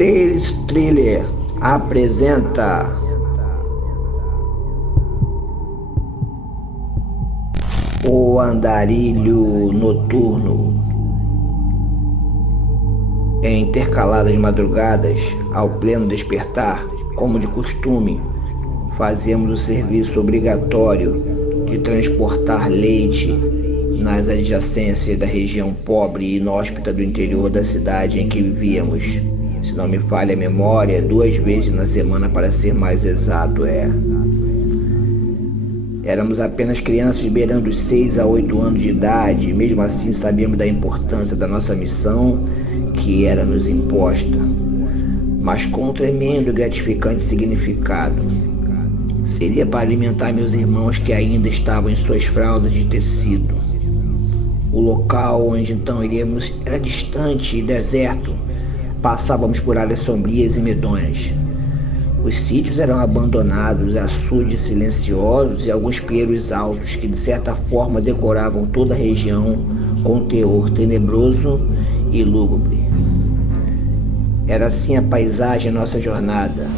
Tales Thriller apresenta O Andarilho Noturno. Em intercaladas madrugadas, ao pleno despertar, como de costume, fazemos o serviço obrigatório de transportar leite nas adjacências da região pobre e inóspita do interior da cidade em que vivíamos. Se não me falha a memória, 2 vezes na semana, para ser mais exato. Éramos apenas crianças beirando os 6 a 8 anos de idade, e mesmo assim sabíamos da importância da nossa missão, que era nos imposta, mas com um tremendo e gratificante significado. Seria para alimentar meus irmãos que ainda estavam em suas fraldas de tecido. O local onde então iríamos era distante e deserto. Passávamos por áreas sombrias e medonhas. Os sítios eram abandonados, açudes silenciosos e alguns pinheiros altos que de certa forma decoravam toda a região com um teor tenebroso e lúgubre. Era assim a paisagem da nossa jornada.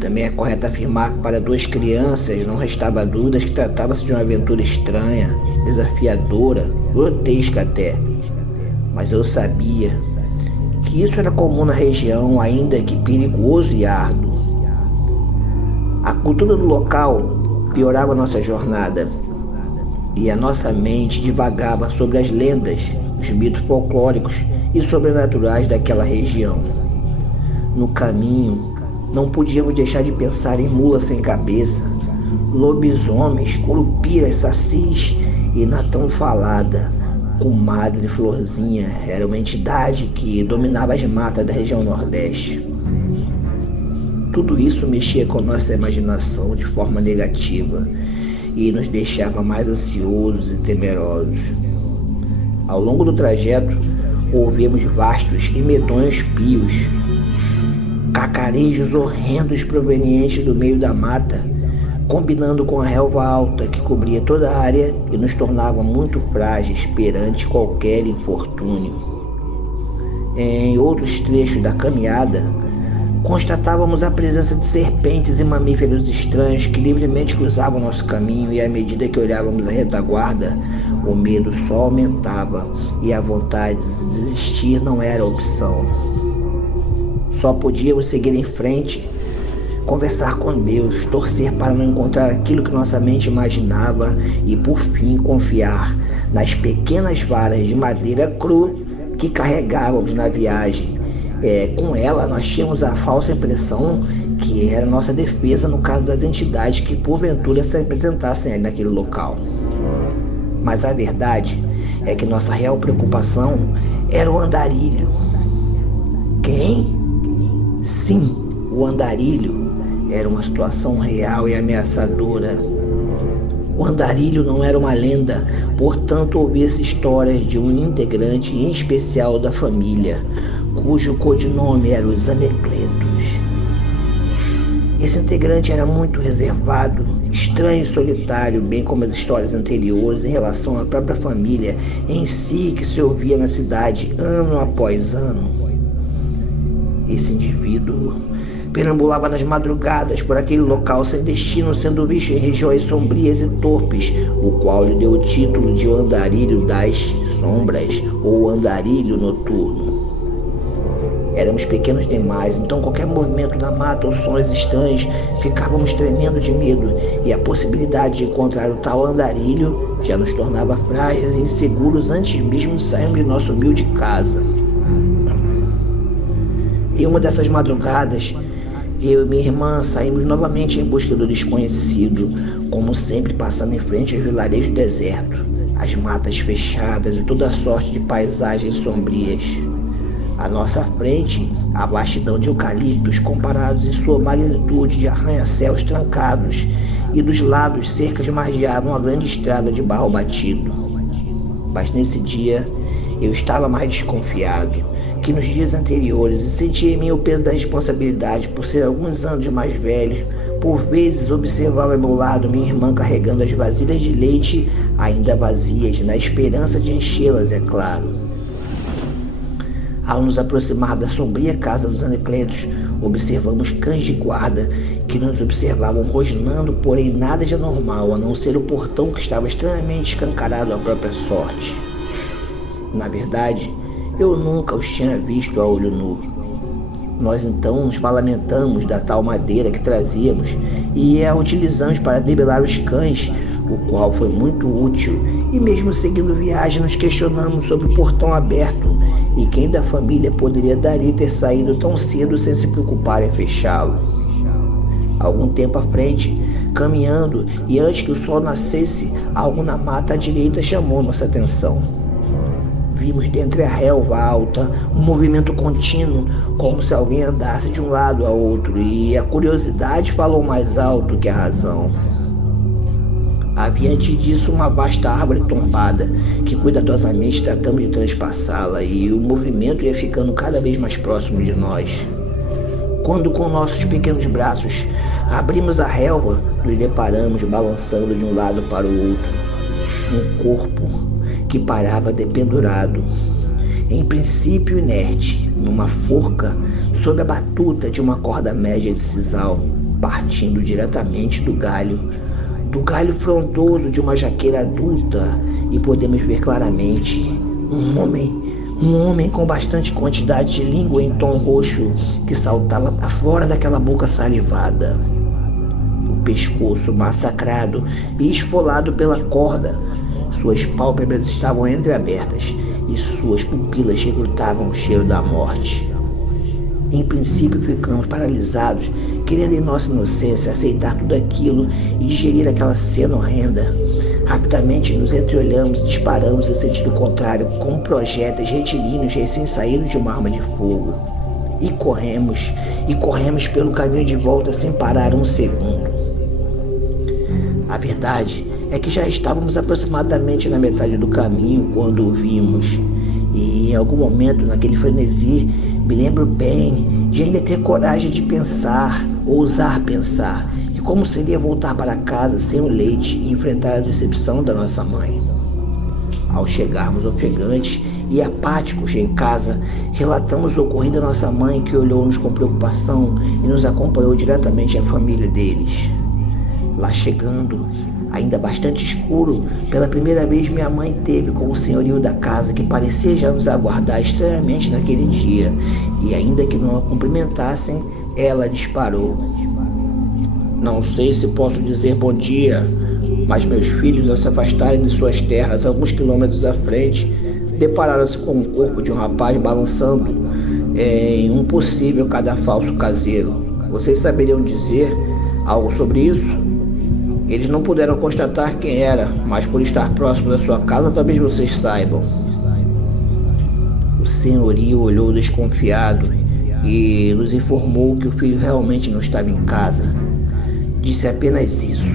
Também é correto afirmar que para 2 crianças não restava dúvidas que tratava-se de uma aventura estranha, desafiadora, grotesca até. Mas eu sabia que isso era comum na região, ainda que perigoso e árduo. A cultura do local piorava nossa jornada e a nossa mente divagava sobre as lendas, os mitos folclóricos e sobrenaturais daquela região. No caminho, não podíamos deixar de pensar em mulas sem cabeça, lobisomens, curupiras, sacis e na tão falada Comadre Florzinha. Era uma entidade que dominava as matas da região Nordeste. Tudo isso mexia com nossa imaginação de forma negativa e nos deixava mais ansiosos e temerosos. Ao longo do trajeto, ouvimos vastos e medonhos pios, cacarejos horrendos provenientes do meio da mata, combinando com a relva alta que cobria toda a área e nos tornava muito frágeis perante qualquer infortúnio. Em outros trechos da caminhada, constatávamos a presença de serpentes e mamíferos estranhos que livremente cruzavam nosso caminho, e à medida que olhávamos a retaguarda, o medo só aumentava e a vontade de desistir não era opção. Só podíamos seguir em frente, conversar com Deus, torcer para não encontrar aquilo que nossa mente imaginava e, por fim, confiar nas pequenas varas de madeira cru que carregávamos na viagem. Com ela, nós tínhamos a falsa impressão que era nossa defesa no caso das entidades que porventura se apresentassem ali naquele local. Mas a verdade é que nossa real preocupação era o andarilho. Quem? Sim, o andarilho era uma situação real e ameaçadora. O andarilho não era uma lenda, portanto ouvia-se histórias de um integrante em especial da família, cujo codinome era os Anacletos. Esse integrante era muito reservado, estranho e solitário, bem como as histórias anteriores em relação à própria família em si que se ouvia na cidade ano após ano. Esse indivíduo perambulava nas madrugadas por aquele local sem destino, sendo visto em regiões sombrias e torpes, o qual lhe deu o título de O Andarilho das Sombras ou Andarilho Noturno. Éramos pequenos demais, então qualquer movimento na mata ou sons estranhos ficávamos tremendo de medo, e a possibilidade de encontrar o tal andarilho já nos tornava frágeis e inseguros antes mesmo de sairmos de nossa humilde casa. Em uma dessas madrugadas, eu e minha irmã saímos novamente em busca do desconhecido, como sempre passando em frente aos vilarejos do deserto, as matas fechadas e toda sorte de paisagens sombrias. À nossa frente, a vastidão de eucaliptos comparados em sua magnitude de arranha-céus trancados, e dos lados cercas margeavam a grande estrada de barro batido. Mas nesse dia, eu estava mais desconfiado que nos dias anteriores e sentia em mim o peso da responsabilidade por ser alguns anos mais velho. Por vezes observava ao meu lado minha irmã carregando as vasilhas de leite ainda vazias, na esperança de enchê-las, é claro. Ao nos aproximar da sombria casa dos Anacletos, observamos cães de guarda que nos observavam rosnando, porém nada de anormal, a não ser o portão que estava estranhamente escancarado à própria sorte. Na verdade, eu nunca os tinha visto a olho nu. Nós então nos lamentamos da tal madeira que trazíamos e a utilizamos para debelar os cães, o qual foi muito útil, e mesmo seguindo viagem nos questionamos sobre o portão aberto e quem da família poderia dali ter saído tão cedo sem se preocupar em fechá-lo. Algum tempo à frente, caminhando e antes que o sol nascesse, algo na mata à direita chamou nossa atenção. Vimos dentre a relva alta um movimento contínuo, como se alguém andasse de um lado a outro, e a curiosidade falou mais alto que a razão. Havia antes disso uma vasta árvore tombada, que cuidadosamente tratamos de transpassá-la, e o movimento ia ficando cada vez mais próximo de nós. Quando com nossos pequenos braços abrimos a relva, nos deparamos balançando de um lado para o outro. Um corpo que parava dependurado, em princípio inerte, numa forca sob a batuta de uma corda média de sisal, partindo diretamente do galho frondoso de uma jaqueira adulta, e podemos ver claramente um homem com bastante quantidade de língua em tom roxo que saltava para fora daquela boca salivada. O pescoço massacrado e esfolado pela corda, suas pálpebras estavam entreabertas e suas pupilas recrutavam o cheiro da morte. Em princípio ficamos paralisados, querendo em nossa inocência aceitar tudo aquilo e digerir aquela cena horrenda. Rapidamente nos entreolhamos e disparamos em sentido contrário, como projéteis retilíneos recém-saídos de uma arma de fogo. E corremos pelo caminho de volta sem parar um segundo. A verdade é que já estávamos aproximadamente na metade do caminho quando o vimos. E em algum momento, naquele frenesi, me lembro bem de ainda ter coragem de pensar, ousar pensar, e como seria voltar para casa sem o leite e enfrentar a decepção da nossa mãe. Ao chegarmos ofegantes e apáticos em casa, relatamos o ocorrido à nossa mãe, que olhou-nos com preocupação e nos acompanhou diretamente à família deles. Lá chegando, ainda bastante escuro, pela primeira vez minha mãe teve com o senhorio da casa, que parecia já nos aguardar estranhamente naquele dia, e ainda que não a cumprimentassem, ela disparou. Não sei se posso dizer bom dia, mas meus filhos, ao se afastarem de suas terras alguns quilômetros à frente, depararam-se com o corpo de um rapaz balançando em um possível cadafalso caseiro. Vocês saberiam dizer algo sobre isso? Eles não puderam constatar quem era, mas por estar próximo da sua casa, talvez vocês saibam. O senhorio olhou desconfiado e nos informou que o filho realmente não estava em casa. Disse apenas isso.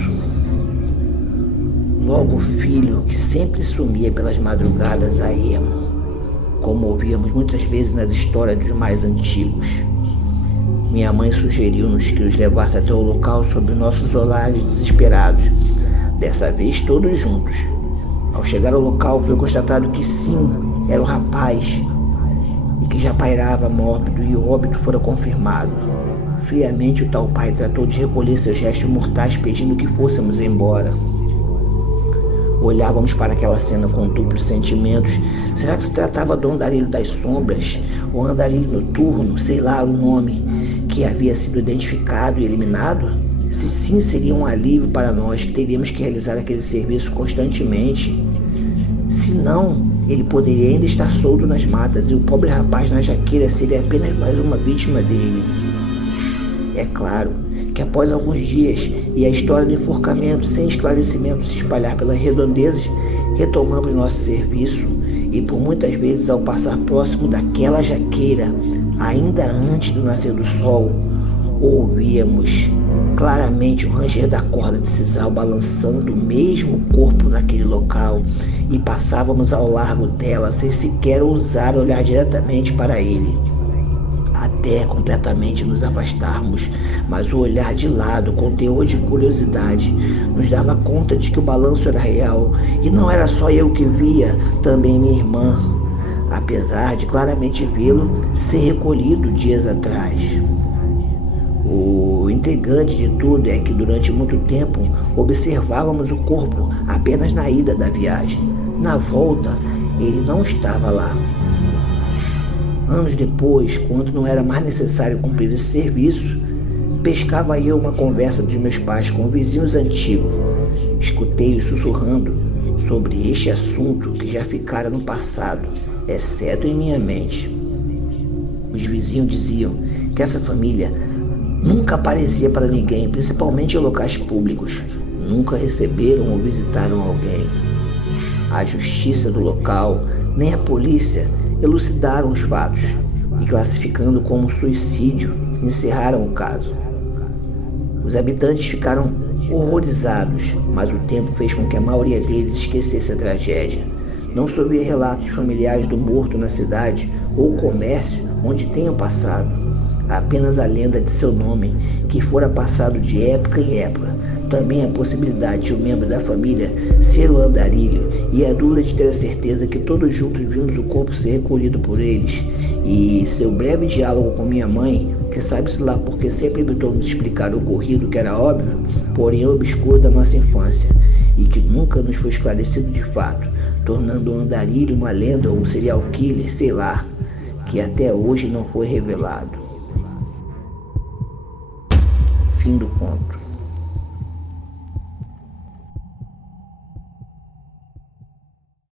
Logo o filho, que sempre sumia pelas madrugadas a ermo, como ouvíamos muitas vezes nas histórias dos mais antigos. Minha mãe sugeriu-nos que os levasse até o local sob nossos olhares desesperados, dessa vez todos juntos. Ao chegar ao local, foi constatado que sim, era o rapaz, e que já pairava mórbido, e o óbito fora confirmado. Friamente, o tal pai tratou de recolher seus restos mortais, pedindo que fôssemos embora. Olhávamos para aquela cena com duplos sentimentos. Será que se tratava do andarilho das sombras, ou andarilho noturno, sei lá o nome, que havia sido identificado e eliminado? Se sim, seria um alívio para nós, que teríamos que realizar aquele serviço constantemente. Se não, ele poderia ainda estar solto nas matas, e o pobre rapaz na jaqueira seria apenas mais uma vítima dele. É claro que após alguns dias e a história do enforcamento sem esclarecimento se espalhar pelas redondezas, retomamos nosso serviço, e por muitas vezes, ao passar próximo daquela jaqueira, ainda antes do nascer do sol, ouvíamos claramente o ranger da corda de sisal balançando o mesmo corpo naquele local, e passávamos ao largo dela sem sequer ousar olhar diretamente para ele, até completamente nos afastarmos, mas o olhar de lado, com teor de curiosidade, nos dava conta de que o balanço era real, e não era só eu que via, também minha irmã. apesar de claramente vê-lo ser recolhido dias atrás. O intrigante de tudo é que durante muito tempo observávamos o corpo apenas na ida da viagem. Na volta, ele não estava lá. Anos depois, quando não era mais necessário cumprir esse serviço, pescava eu uma conversa dos meus pais com vizinhos antigos. Escutei-os sussurrando sobre este assunto que já ficara no passado, exceto em minha mente. Os vizinhos diziam que essa família nunca aparecia para ninguém, principalmente em locais públicos. Nunca receberam ou visitaram alguém. A justiça do local, nem a polícia elucidaram os fatos e, classificando como suicídio, encerraram o caso. Os habitantes ficaram horrorizados, mas o tempo fez com que a maioria deles esquecesse a tragédia. Não se ouvia relatos familiares do morto na cidade ou comércio onde tenham passado. Apenas a lenda de seu nome, que fora passado de época em época. Também a possibilidade de um membro da família ser o andarilho e a dúvida de ter a certeza que todos juntos vimos o corpo ser recolhido por eles. E seu breve diálogo com minha mãe, que sabe-se lá porque sempre evitou nos explicar o ocorrido, que era óbvio, porém obscuro da nossa infância, e que nunca nos foi esclarecido de fato, tornando o andarilho uma lenda ou um serial killer, sei lá, que até hoje não foi revelado. Fim do conto.